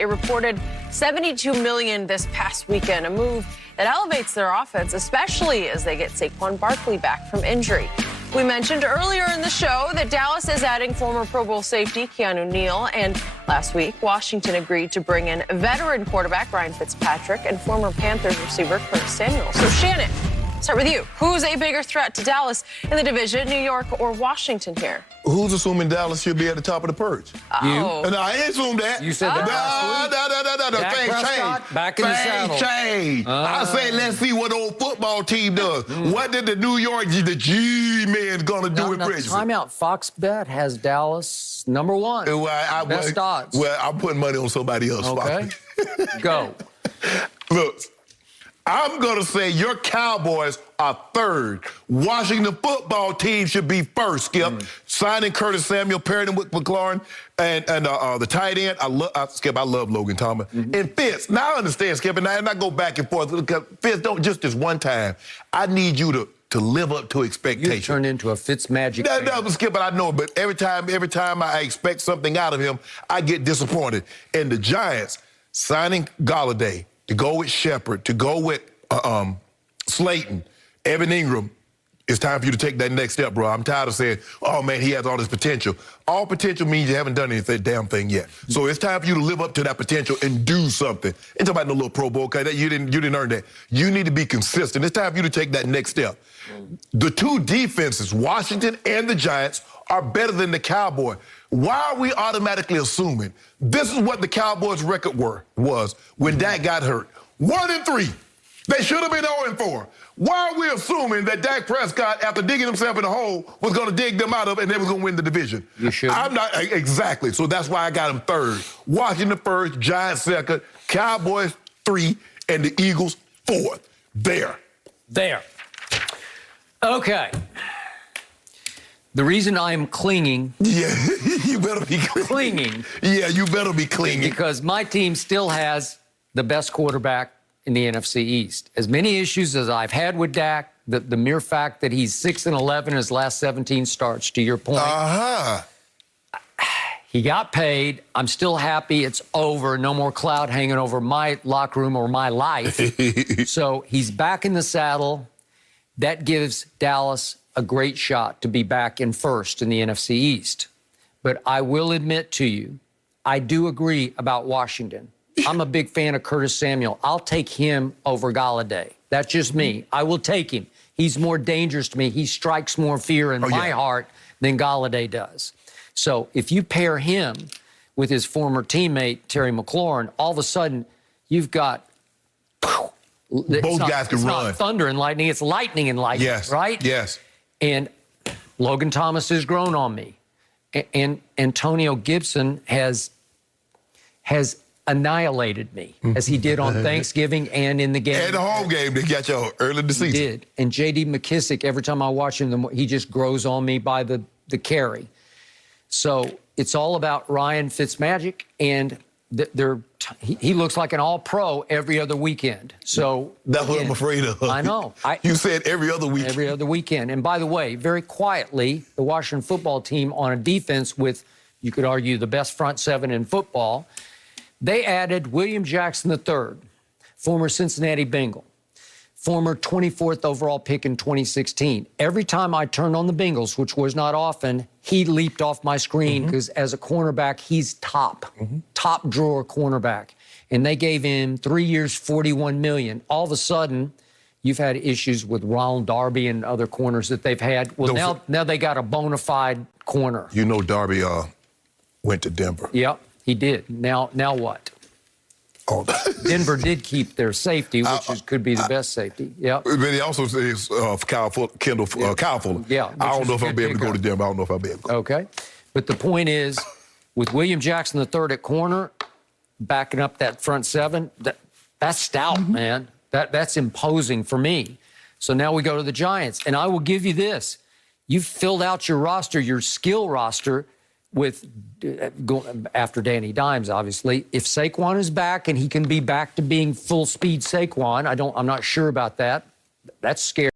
It reported $72 million this past weekend, a move that elevates their offense, especially as they get Saquon Barkley back from injury. We mentioned earlier in the show that Dallas is adding former Pro Bowl safety Keanu Neal, and last week, Washington agreed to bring in veteran quarterback Ryan Fitzpatrick and former Panthers receiver Curtis Samuel. So, Shannon, start with you. Who's a bigger threat to Dallas in the division, New York or Washington here? Who's assuming Dallas should be at the top of the purge? Oh. You. No, I ain't assumed that. You said that last week. No. Things change. Back in the saddle. Change. I say, let's see what the old football team does. What did the New York, the G-men gonna do with Bridges? Time out. Fox Bet has Dallas number one. Well, Best odds. Well, I'm putting money on somebody else. Okay. Go. Look. I'm going to say your Cowboys are third. Washington football team should be first, Skip. Signing Curtis Samuel, pairing him with McLaurin, and the tight end. I love Logan Thomas. And Fitz, now I understand, Skip, and I go back and forth. Fitz, don't just this one time. I need you to live up to expectations. You turned into a Fitzmagic. No, Skip, but I know. But every time I expect something out of him, I get disappointed. And the Giants signing Golladay, to go with Shepard, to go with Slayton, Evan Ingram, it's time for you to take that next step, bro. I'm tired of saying, oh, man, he has all this potential. All potential means you haven't done anything, damn thing yet. So it's time for you to live up to that potential and do something. Ain't talking about no little Pro Bowl, okay? You didn't earn that. You need to be consistent. It's time for you to take that next step. The two defenses, Washington and the Giants, are better than the Cowboys. Why are we automatically assuming this is what the Cowboys' record was when Dak got hurt? 1-3. They should have been 0-4. Why are we assuming that Dak Prescott, after digging himself in a hole, was going to dig them out of it and they was going to win the division? You should. I'm not, exactly. So that's why I got him third. Washington first, Giants second, Cowboys 3, and the Eagles 4th. There. Okay. The reason I'm clinging. Yeah, you better be clinging. Yeah, you better be clinging. Because my team still has the best quarterback in the NFC East. As many issues as I've had with Dak, the mere fact that he's 6-11 in his last 17 starts, to your point. He got paid. I'm still happy it's over. No more cloud hanging over my locker room or my life. So he's back in the saddle. That gives Dallas a great shot to be back in first in the NFC East. But I will admit to you, I do agree about Washington. I'm a big fan of Curtis Samuel. I'll take him over Golladay. That's just me. I will take him. He's more dangerous to me. He strikes more fear in my heart than Golladay does. So if you pair him with his former teammate, Terry McLaurin, all of a sudden you've got... Both guys can run. It's not thunder and lightning. It's lightning and lightning, right? Yes. And Logan Thomas has grown on me. And Antonio Gibson has annihilated me, as he did on Thanksgiving and in the game. And the home game, they got you early in the season. He did. And J.D. McKissick, every time I watch him, he just grows on me by the carry. So it's all about Ryan Fitzmagic, and he looks like an all-pro every other weekend. So that's what I'm afraid of. I know. You said every other weekend. Every other weekend. And by the way, very quietly, the Washington football team on a defense with, you could argue, the best front seven in football, they added William Jackson III, former Cincinnati Bengal, former 24th overall pick in 2016. Every time I turned on the Bengals, which was not often, he leaped off my screen because as a cornerback, he's top drawer cornerback. And they gave him 3 years, $41 million. All of a sudden, you've had issues with Ronald Darby and other corners that they've had. Well, now they got a bona fide corner. You know Darby went to Denver. Yep, he did. Now what? Oh. Denver did keep their safety, which could be the best safety. Yep. But he also says Kyle Fuller. Yeah. I don't know if I'll be able to go to Denver. I don't know if I'll be able to go. Okay. But the point is, with William Jackson III at corner, backing up that front seven, that's stout, man. That's imposing for me. So now we go to the Giants. And I will give you this. You've filled out your roster, your skill roster, with after Danny Dimes, obviously. If Saquon is back and he can be back to being full speed Saquon, I'm not sure about that. That's scary.